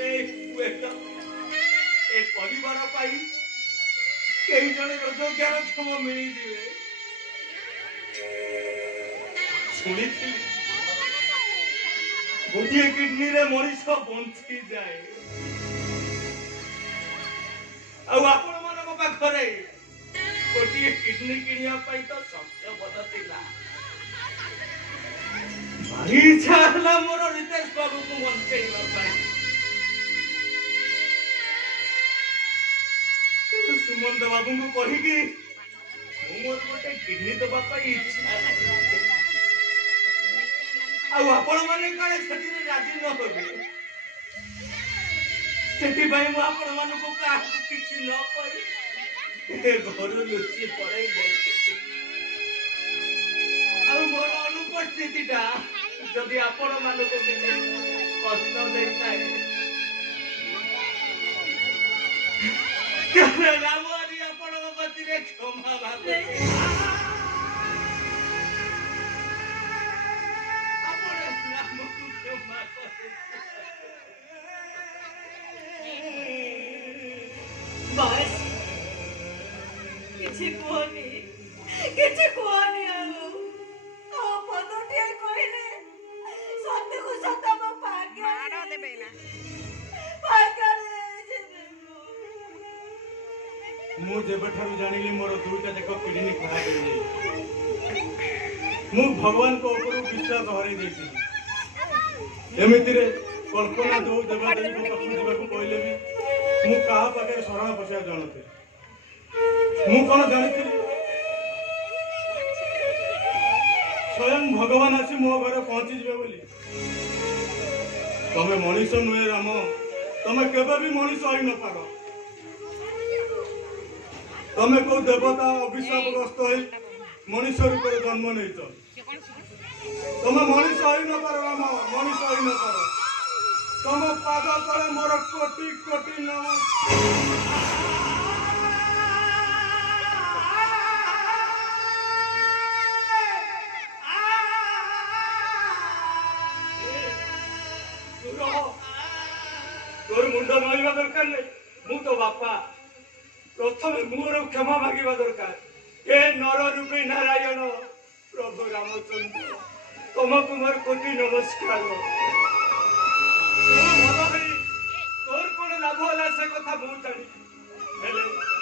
हेले हुएत ए परिवार पाई कई जने रोजगार क्षम मिली दिवे सुनी थी गोटे किडनी रे मनीष बंची जाए आपण मान पाखे गोटे किडनी किनिया तो सत्य बद थिला भारी इच्छा है मोर रितेश बाबू को बंचेवा सुमंत बाबू को कहीकि मोर गोटे किडनी दबा इच्छा आपण माने काले छठी राजी न होबे सेठी भाई मु आपण मान को का किछि न कहि ए घर लुचि पड़े बस मोर अनुपस्थितिटा जदि आपण मान को कष्ट देता है राम आदि आपण गति रे क्षमा मांगे बस किछि कोनी आ पदोटिया कहिले सत्य को सत्य म भाग्य मारो देबे ना भाग्य मु जेबठारु जानिली मोर दुईटा देख किडनी खराब हो जाई मु भगवान को ऊपर विश्वास हरै देती एमिति रे कल्पना जो देवा देवी को पाखु जीवा को कहले भी मु कहा पाखे शरण बसिया जानते मु कौन जानी स्वयं भगवान आसी मो घर पहुंची जीवे बोली तमे मनीष नुहे राम तमे केबे भी मनीष होई न पारो तमे को देवता अभिशापग्रस्त होई मनीष रूप में जन्म नहीं तमे मनीष होई न पारो राम मनीष होई न पारो तम पाद तले मोर कोटि कोटि तोर मुंड नईवा दरकार नहीं मु तो बापा प्रथम मोर क्षमा मांगा दरकार ए नर रूपी नारायण प्रभु रामचंद्र तुमको मोर कोटि नमस्कार तोर कौन लाभ होला से कथा बहुत जानी